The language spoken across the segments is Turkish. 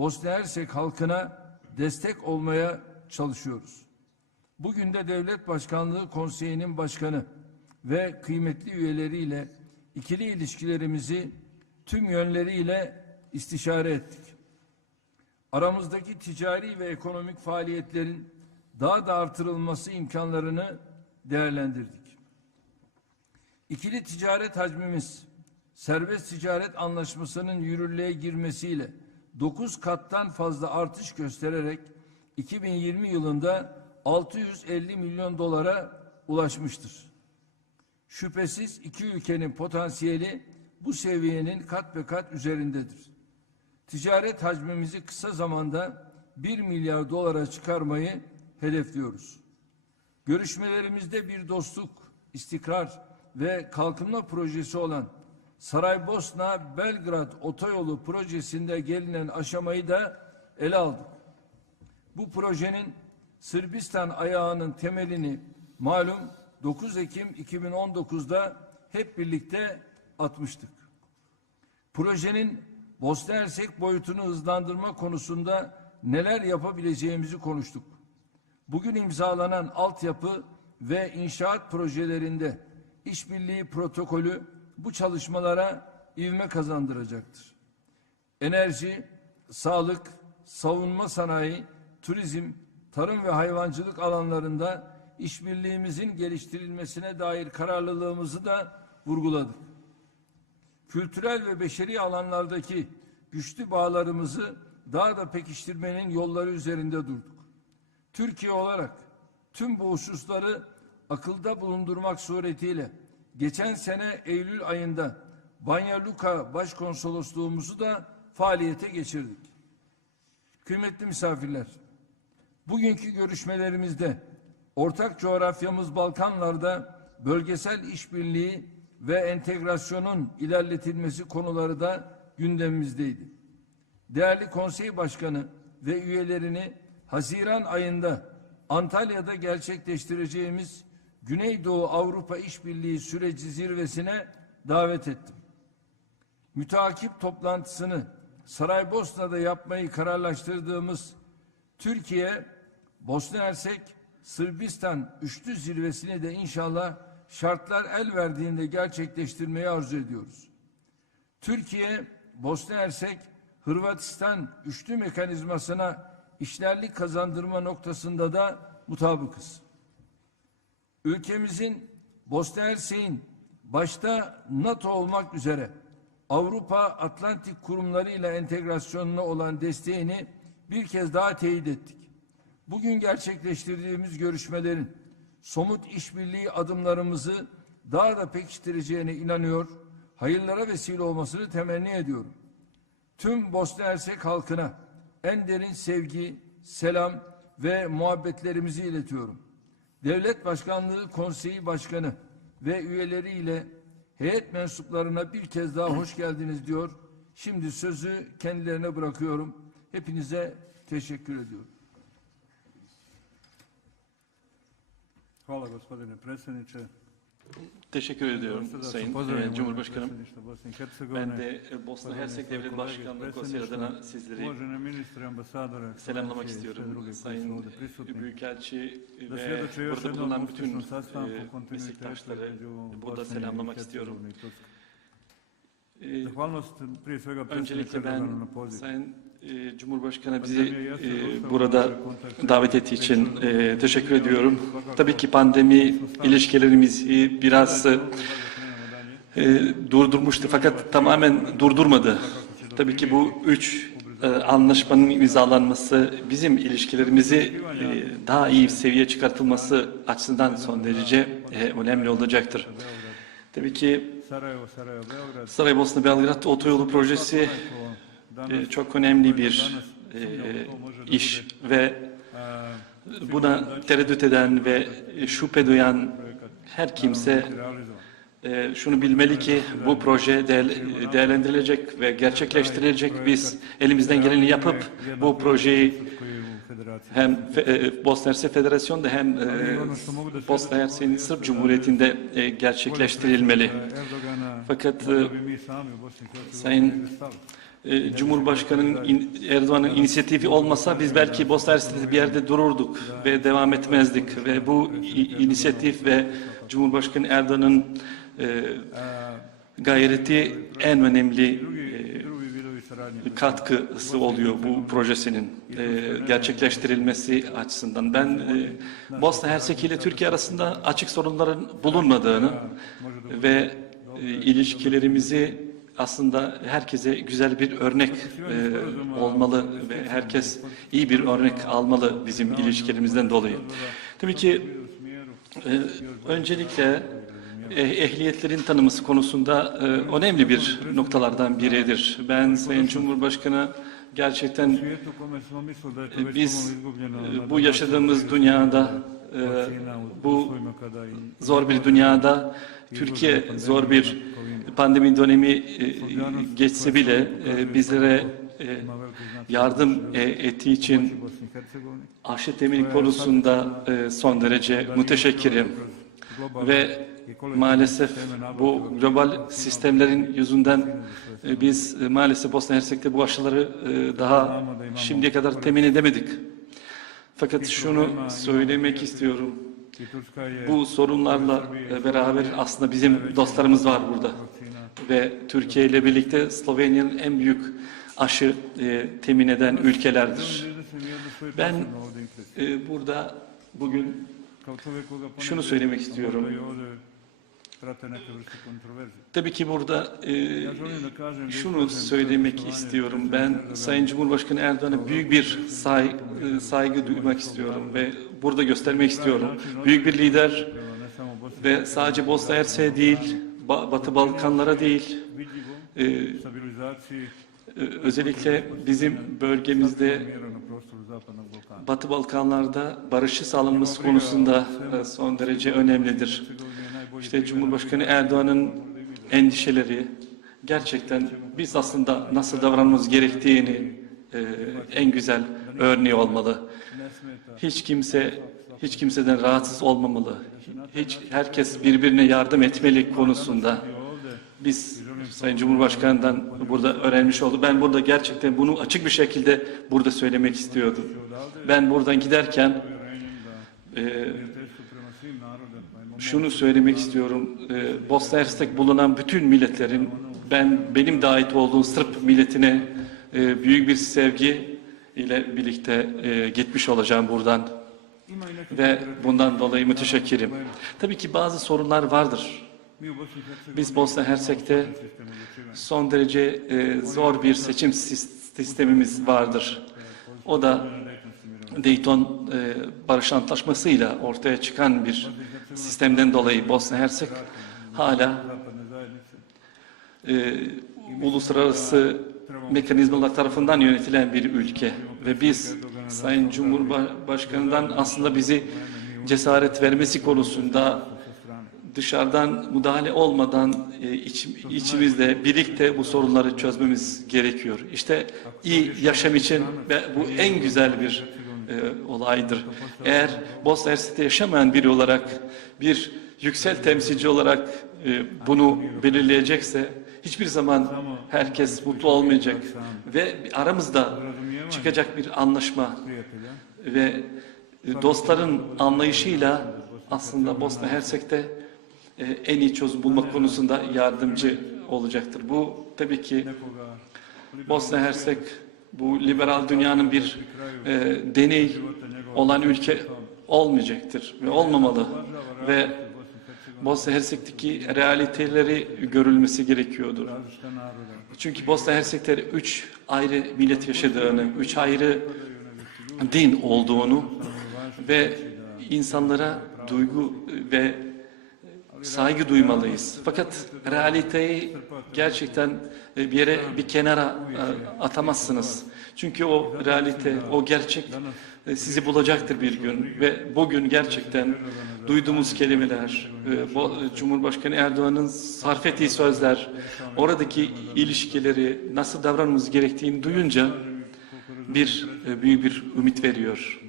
Bosna Hersek halkına destek olmaya çalışıyoruz. Bugün de Devlet Başkanlığı Konseyi'nin başkanı ve kıymetli üyeleriyle ikili ilişkilerimizi tüm yönleriyle istişare ettik. Aramızdaki ticari ve ekonomik faaliyetlerin daha da artırılması imkanlarını değerlendirdik. İkili ticaret hacmimiz serbest ticaret anlaşmasının yürürlüğe girmesiyle 9 kattan fazla artış göstererek 2020 yılında 650 milyon dolara ulaşmıştır. Şüphesiz iki ülkenin potansiyeli bu seviyenin kat be kat üzerindedir. Ticaret hacmimizi kısa zamanda 1 milyar dolara çıkarmayı hedefliyoruz. Görüşmelerimizde bir dostluk, istikrar ve kalkınma projesi olan Saraybosna-Belgrad otoyolu projesinde gelinen aşamayı da ele aldık. Bu projenin Sırbistan ayağının temelini malum 9 Ekim 2019'da hep birlikte atmıştık. Projenin Bosna Hersek boyutunu hızlandırma konusunda neler yapabileceğimizi konuştuk. Bugün imzalanan altyapı ve inşaat projelerinde işbirliği protokolü bu çalışmalara ivme kazandıracaktır. Enerji, sağlık, savunma sanayi, turizm, tarım ve hayvancılık alanlarında işbirliğimizin geliştirilmesine dair kararlılığımızı da vurguladık. Kültürel ve beşeri alanlardaki güçlü bağlarımızı daha da pekiştirmenin yolları üzerinde durduk. Türkiye olarak tüm bu hususları akılda bulundurmak suretiyle geçen sene Eylül ayında Banja Luka Başkonsolosluğumuzu da faaliyete geçirdik. Kıymetli misafirler, bugünkü görüşmelerimizde ortak coğrafyamız Balkanlar'da bölgesel işbirliği ve entegrasyonun ilerletilmesi konuları da gündemimizdeydi. Değerli Konsey Başkanı ve üyelerini Haziran ayında Antalya'da gerçekleştireceğimiz Güneydoğu Avrupa İşbirliği süreci zirvesine davet ettim. Müteakip toplantısını Saraybosna'da yapmayı kararlaştırdığımız Türkiye, Bosna Hersek, Sırbistan üçlü zirvesini de inşallah şartlar el verdiğinde gerçekleştirmeyi arzu ediyoruz. Türkiye, Bosna Hersek, Hırvatistan üçlü mekanizmasına işlerlik kazandırma noktasında da mutabıkız. Ülkemizin Bosna Hersek'in başta NATO olmak üzere Avrupa Atlantik kurumlarıyla entegrasyonuna olan desteğini bir kez daha teyit ettik. Bugün gerçekleştirdiğimiz görüşmelerin somut işbirliği adımlarımızı daha da pekiştireceğine inanıyor, hayırlara vesile olmasını temenni ediyorum. Tüm Bosna Hersek halkına en derin sevgi, selam ve muhabbetlerimizi iletiyorum. Devlet Başkanlığı Konseyi Başkanı ve üyeleriyle heyet mensuplarına bir kez daha hoş geldiniz diyor. Şimdi sözü kendilerine bırakıyorum. Hepinize teşekkür ediyorum. Hvala gospodine predsjedniče. Teşekkür ediyorum Sayın Cumhurbaşkanım. Ben de Bosna Hersek Devlet Başkanlığı Konseyi adına sizleri selamlamak istiyorum. Sayın Büyükelçi ve burada bulunan bütün meslektaşları burada selamlamak istiyorum. Öncelikle ben Sayın Cumhurbaşkanı bizi burada davet ettiği için teşekkür ediyorum. Tabii ki pandemi ilişkilerimizi biraz durdurmuştu fakat tamamen durdurmadı. Tabii ki bu üç anlaşmanın imzalanması bizim ilişkilerimizi daha iyi seviyeye çıkartılması açısından son derece önemli olacaktır. Tabii ki Saraybosna-Belgrad otoyolu projesi çok önemli bir iş ve buna tereddüt eden ve şüphe duyan her kimse şunu bilmeli ki bu proje değerlendirilecek ve gerçekleştirilecek. Biz elimizden geleni yapıp bu projeyi hem Bosna Hersek Federasyonu'nda hem Bosna Hersek'in Sırp Cumhuriyeti'nde gerçekleştirilmeli. Fakat Sayın Cumhurbaşkanı Erdoğan'ın inisiyatifi olmasa biz belki Bosna Hersek'te bir yerde dururduk ve devam etmezdik. Ve bu inisiyatif ve Cumhurbaşkanı Erdoğan'ın gayreti en önemli katkısı oluyor bu projesinin gerçekleştirilmesi açısından. Ben Bosna Hersek ile Türkiye arasında açık sorunların bulunmadığını ve ilişkilerimizi aslında herkese güzel bir örnek olmalı ve herkes iyi bir örnek almalı bizim ilişkilerimizden dolayı. Tabii ki öncelikle ehliyetlerin tanıması konusunda önemli bir noktalardan biridir. Ben Sayın Cumhurbaşkanı gerçekten biz bu yaşadığımız dünyada, bu zor bir dünyada, Türkiye zor bir pandemi dönemi geçse bile bizlere yardım ettiği için aşı temini konusunda son derece müteşekkirim. Ve maalesef bu global sistemlerin yüzünden biz maalesef Bosna Hersek'te bu aşıları daha şimdiye kadar temin edemedik. Fakat şunu söylemek istiyorum. Bu sorunlarla beraber aslında bizim dostlarımız var burada. Ve Türkiye ile birlikte Slovenya'nın en büyük aşı temin eden ülkelerdir. Ben burada bugün şunu söylemek istiyorum. Tabii ki burada şunu söylemek istiyorum. Ben Sayın Cumhurbaşkanı Erdoğan'a büyük bir saygı duymak istiyorum ve burada göstermek istiyorum. Büyük bir lider ve sadece Bosna Hersek'e değil, Batı Balkanlara değil, özellikle bizim bölgemizde Batı Balkanlarda barışı sağlanması konusunda son derece önemlidir. İşte Cumhurbaşkanı Erdoğan'ın endişeleri gerçekten biz aslında nasıl davranmamız gerektiğini en güzel örneği olmalı. Hiç kimseden rahatsız olmamalı. Herkes birbirine yardım etmeli konusunda. Biz Sayın Cumhurbaşkanı'ndan burada öğrenmiş olduk. Ben burada gerçekten bunu açık bir şekilde burada söylemek istiyordum. Ben buradan giderken şunu söylemek istiyorum. Bosna Hersek bulunan bütün milletlerin benim de ait olduğum Sırp milletine büyük bir sevgi ile birlikte gitmiş olacağım buradan. Ve bundan dolayı müteşekkirim. Tabii ki bazı sorunlar vardır. Biz Bosna Hersek'te son derece zor bir seçim sistemimiz vardır. O da Dayton Barış Antlaşması'yla ortaya çıkan bir sistemden dolayı Bosna Hersek hala uluslararası mekanizmalar tarafından yönetilen bir ülke ve biz Sayın Cumhurbaşkanı'ndan aslında bizi cesaret vermesi konusunda dışarıdan müdahale olmadan içimizde birlikte bu sorunları çözmemiz gerekiyor. İşte iyi yaşam için bu en güzel bir olaydır. Eğer Bosna Hersek'te yaşamayan biri olarak, bir yüksel temsilci olarak bunu belirleyecekse hiçbir zaman herkes mutlu olmayacak ve aramızda çıkacak bir anlaşma ve dostların anlayışıyla aslında Bosna Hersek'te en iyi çözüm bulmak konusunda yardımcı olacaktır. Bu tabii ki Bosna Hersek bu liberal dünyanın bir deney olan ülke olmayacaktır ve olmamalı ve Bosna Hersek'teki realiteleri görülmesi gerekiyordur. Çünkü Bosna Hersek'te 3 ayrı millet yaşadığını, 3 ayrı din olduğunu ve insanlara duygu ve saygı duymalıyız. Fakat realiteyi gerçekten bir kenara atamazsınız. Çünkü o realite, o gerçek sizi bulacaktır bir gün ve bugün gerçekten duyduğumuz kelimeler, Cumhurbaşkanı Erdoğan'ın sarf ettiği sözler, oradaki ilişkileri, nasıl davranmamız gerektiğini duyunca büyük bir ümit veriyor.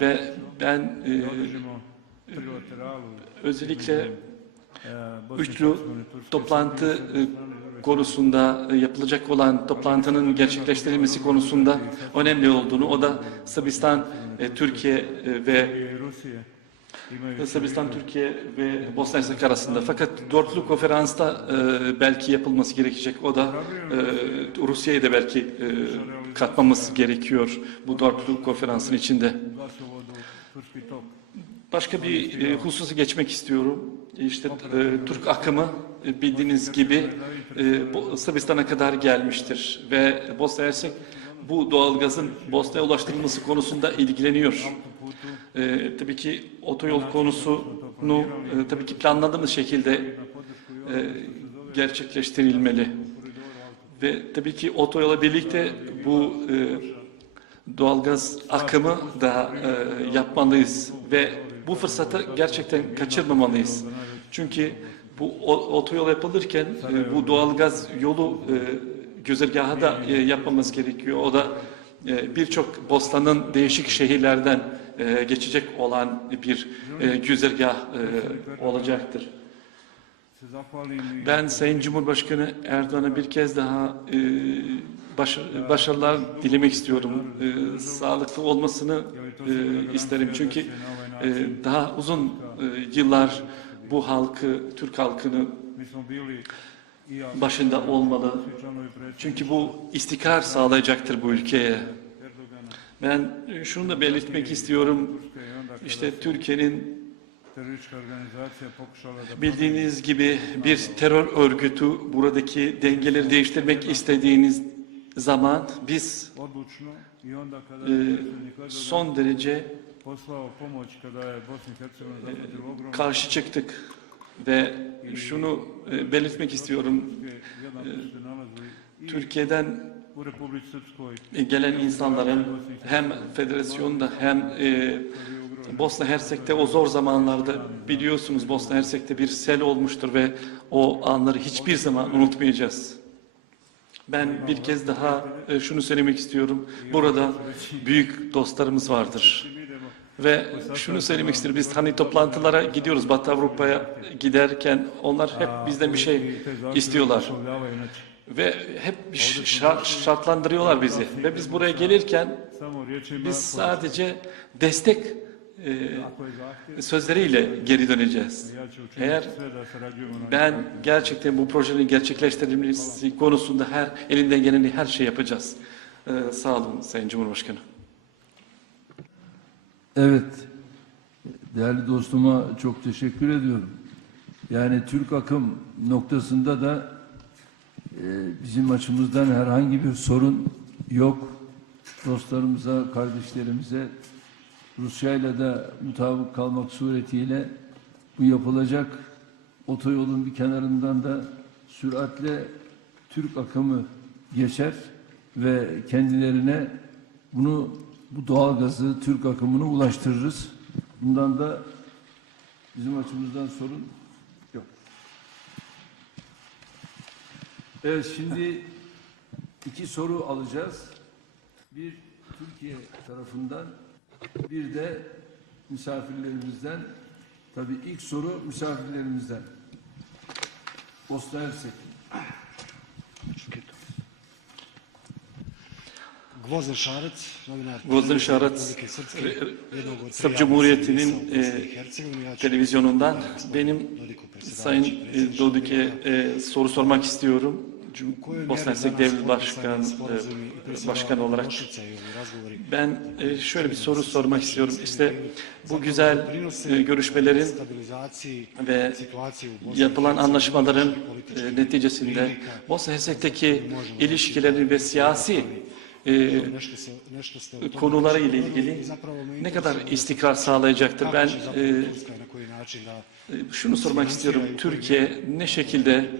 Ve ben özellikle üçlü toplantı konusunda yapılacak olan toplantının gerçekleştirilmesi konusunda önemli olduğunu, o da Sırbistan, Türkiye ve Bosna Hersek arasında. Fakat dörtlü konferansta belki yapılması gerekecek. O da Rusya'yı da belki katmamız gerekiyor bu dörtlü konferansın içinde. Başka bir hususu geçmek istiyorum. İşte Türk akımı bildiğiniz gibi Sırbistan'a kadar gelmiştir ve Bosna Hersek bu doğalgazın Bosna'ya ulaştırılması konusunda ilgileniyor. Tabii ki otoyol konusunu tabii ki planladığımız şekilde gerçekleştirilmeli. Ve tabii ki otoyola birlikte bu doğalgaz akımı da yapmalıyız ve bu fırsatı gerçekten kaçırmamalıyız. Çünkü bu otoyol yapılırken bu doğalgaz yolu güzergahı da yapmamız gerekiyor. O da birçok Bosna'nın değişik şehirlerden geçecek olan bir güzergah olacaktır. Ben Sayın Cumhurbaşkanı Erdoğan'a bir kez daha başarılar dilemek istiyorum. Sağlıklı olmasını isterim. Çünkü daha uzun yıllar bu halkı, Türk halkını başında olmalı. Çünkü bu istikrar sağlayacaktır bu ülkeye. Ben şunu da belirtmek istiyorum. İşte Türkiye'nin bildiğiniz gibi bir terör örgütü buradaki dengeleri değiştirmek istediğiniz zaman biz son derece karşı çıktık ve şunu belirtmek istiyorum. Türkiye'den gelen insanların hem federasyonda hem Bosna Hersek'te o zor zamanlarda biliyorsunuz Bosna Hersek'te bir sel olmuştur ve o anları hiçbir zaman unutmayacağız. Ben bir kez daha şunu söylemek istiyorum. Burada büyük dostlarımız vardır. Ve şunu söylemek istiyorum. Biz hani toplantılara gidiyoruz. Batı Avrupa'ya giderken onlar hep bizden bir şey istiyorlar. Ve hep şartlandırıyorlar bizi. Ve biz buraya gelirken biz sadece destek sözleriyle geri döneceğiz. Eğer ben gerçekten bu projenin gerçekleştirilmesi konusunda elinden geleni her şey yapacağız. Sağ olun Sayın Cumhurbaşkanı. Evet, değerli dostuma çok teşekkür ediyorum. Yani Türk akım noktasında da bizim açımızdan herhangi bir sorun yok. Dostlarımıza, kardeşlerimize Rusya'yla da mutabık kalmak suretiyle bu yapılacak otoyolun bir kenarından da süratle Türk akımı geçer ve kendilerine bu doğalgazı, Türk akımını ulaştırırız. Bundan da bizim açımızdan sorun yok. Evet, şimdi 2 soru alacağız. Bir Türkiye tarafından, bir de misafirlerimizden. Tabii ilk soru misafirlerimizden. Bosna Hersek. Gvozden Şarac, Sırp Cumhuriyeti'nin televizyonundan benim Sayın Dodik'e soru sormak istiyorum. Bosna Hersek Devlet Başkanı olarak. Ben şöyle bir soru sormak istiyorum. İşte bu güzel görüşmelerin ve yapılan anlaşmaların neticesinde Bosna Hersek'teki ilişkilerin ve siyasi konuları ile ilgili ne kadar istikrar sağlayacaktır? Ben şunu sormak istiyorum. Türkiye ne şekilde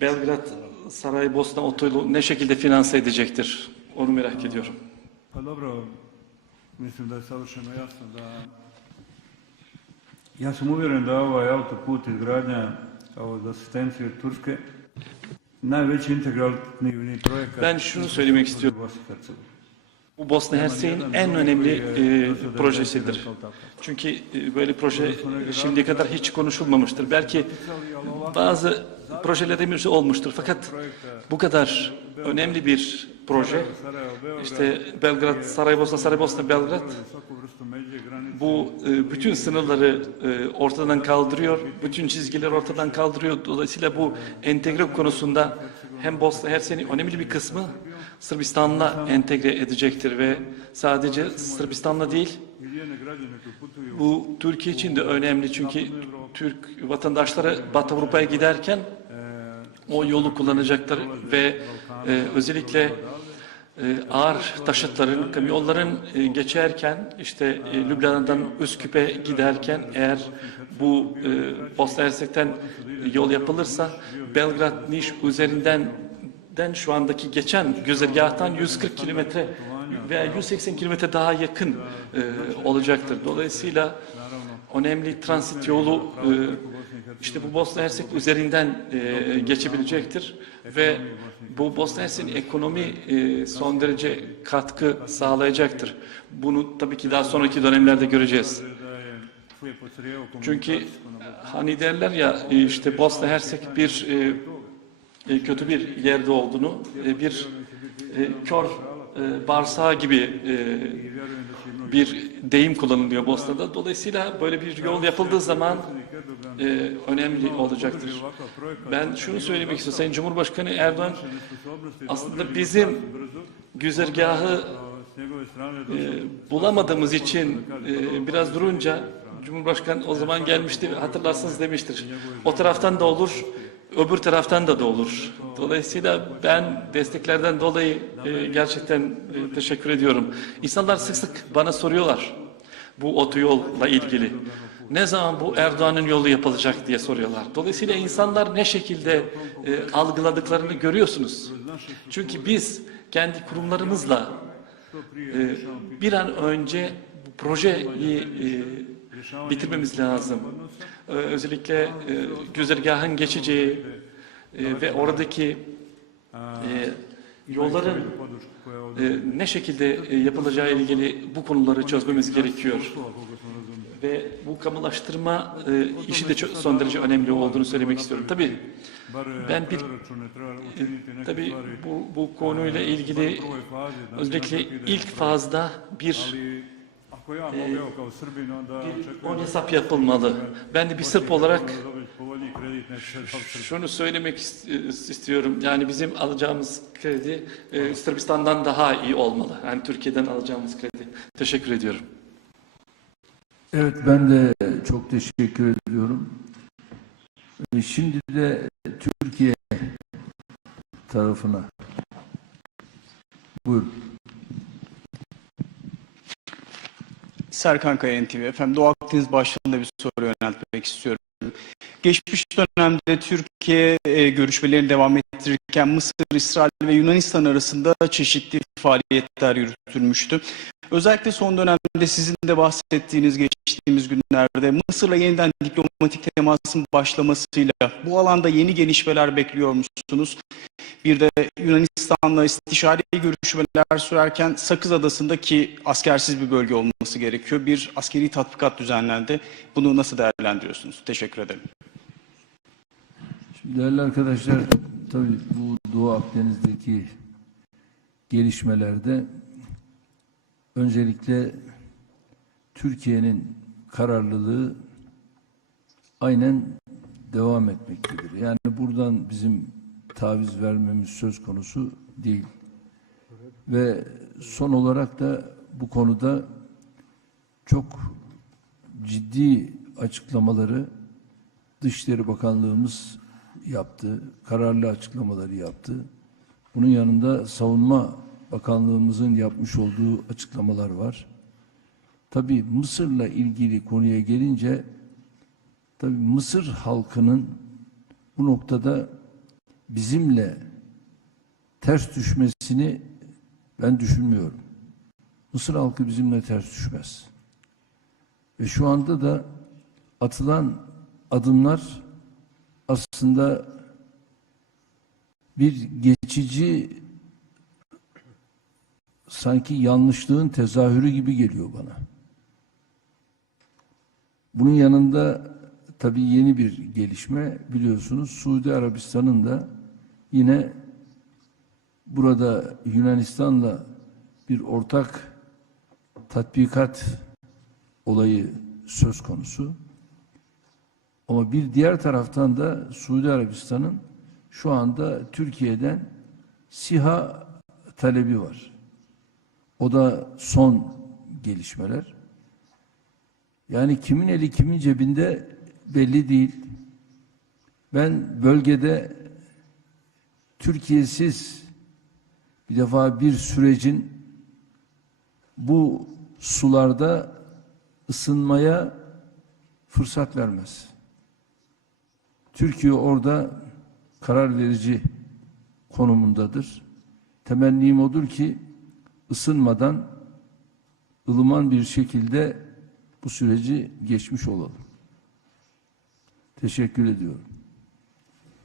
Belgrad Saraybosna otoyolu ne şekilde finanse edecektir? Onu merak ediyorum. Pa dobro, mislim da je savršeno jasno da ja sam uvjeren da ovaj autoput izgradnja od asistencije Turske najveći integralni projekat. Ben şunu söylemek istiyorum. Bu Bosna Hersek'in en önemli projesidir. Çünkü böyle proje şimdiye kadar hiç konuşulmamıştır. Belki bazı projelerimiz olmuştur. Fakat bu kadar önemli bir proje, işte Belgrad, Saraybosna, Belgrad, bu bütün sınırları ortadan kaldırıyor, bütün çizgileri ortadan kaldırıyor. Dolayısıyla bu entegre konusunda hem Bosna Hersek'in önemli bir kısmı Sırbistan'la entegre edecektir ve sadece Sırbistan'la değil, bu Türkiye için de önemli çünkü Türk vatandaşları Batı Avrupa'ya giderken o yolu kullanacaklar ve özellikle ağır taşıtların, kamyonların geçerken işte Ljubljana'dan Üsküp'e giderken eğer bu Bosna Hersek'ten yol yapılırsa Belgrad-Niš üzerinden şu andaki geçen güzergahtan 140 kilometre veya 180 kilometre daha yakın olacaktır. Dolayısıyla önemli transit yolu işte bu Bosna Hersek üzerinden geçebilecektir ve bu Bosna Hersek'in ekonomi son derece katkı sağlayacaktır. Bunu tabii ki daha sonraki dönemlerde göreceğiz. Çünkü hani derler ya işte Bosna Hersek bir kötü bir yerde olduğunu, bir kör bağırsağı gibi bir deyim kullanılıyor Bosna'da. Dolayısıyla böyle bir yol yapıldığı zaman önemli olacaktır. Ben şunu söylemek istiyorum. Sayın Cumhurbaşkanı Erdoğan aslında bizim güzergahı bulamadığımız için biraz durunca Cumhurbaşkanı o zaman gelmişti, hatırlarsınız demiştir. O taraftan da olur, öbür taraftan da olur. Dolayısıyla ben desteklerden dolayı gerçekten teşekkür ediyorum. İnsanlar sık sık bana soruyorlar bu otoyolla ilgili. Ne zaman bu Erdoğan'ın yolu yapılacak diye soruyorlar. Dolayısıyla insanlar ne şekilde algıladıklarını görüyorsunuz. Çünkü biz kendi kurumlarımızla bir an önce bu projeyi bitirmemiz lazım. Özellikle güzergahın geçeceği ve oradaki yolların ne şekilde yapılacağı ilgili bu konuları çözmemiz gerekiyor. Ve bu kamulaştırma işi de son derece önemli olduğunu söylemek istiyorum. Tabii ben tabii bu konuyla ilgili özellikle ilk fazda bir ön hesap yapılmalı. Ben de bir Sırp olarak şunu söylemek istiyorum. Yani bizim alacağımız kredi Sırbistan'dan daha iyi olmalı. Yani Türkiye'den alacağımız kredi. Teşekkür ediyorum. Evet, ben de çok teşekkür ediyorum. Şimdi de Türkiye tarafına. Buyurun. Serkan Kaya, NTV. Efendim, Doğu Akdeniz başlığında bir soru yöneltmek istiyorum. Geçmiş dönemde Türkiye görüşmelerini devam ettirirken Mısır, İsrail ve Yunanistan arasında çeşitli faaliyetler yürütülmüştü. Özellikle son dönemde sizin de bahsettiğiniz geçtiğimiz günlerde Mısır'la yeniden diplomatik temasın başlamasıyla bu alanda yeni gelişmeler bekliyor musunuz? Bir de Yunanistan'la istişare görüşmeler sürerken Sakız Adası'ndaki askersiz bir bölge olması gerekiyor. Bir askeri tatbikat düzenlendi. Bunu nasıl değerlendiriyorsunuz? Teşekkür ederim. Şimdi değerli arkadaşlar, tabii bu Doğu Akdeniz'deki gelişmelerde öncelikle Türkiye'nin kararlılığı aynen devam etmektedir. Yani buradan bizim taviz vermemiz söz konusu değil. Ve son olarak da bu konuda çok ciddi açıklamaları Dışişleri Bakanlığımız yaptı, kararlı açıklamaları yaptı. Bunun yanında Savunma Bakanlığımızın yapmış olduğu açıklamalar var. Tabii Mısır'la ilgili konuya gelince, tabii Mısır halkının bu noktada bizimle ters düşmesini ben düşünmüyorum. Mısır halkı bizimle ters düşmez. Ve şu anda da atılan adımlar aslında bir geçici, sanki yanlışlığın tezahürü gibi geliyor bana. Bunun yanında tabii yeni bir gelişme, biliyorsunuz Suudi Arabistan'ın da yine burada Yunanistan'la bir ortak tatbikat olayı söz konusu. Ama bir diğer taraftan da Suudi Arabistan'ın şu anda Türkiye'den SİHA talebi var. O da son gelişmeler. Yani kimin eli kimin cebinde belli değil. Ben bölgede Türkiye'siz bir defa bir sürecin bu sularda ısınmaya fırsat vermez. Türkiye orada karar verici konumundadır. Temennim odur ki ısınmadan ılıman bir şekilde bu süreci geçmiş olalım. Teşekkür ediyorum.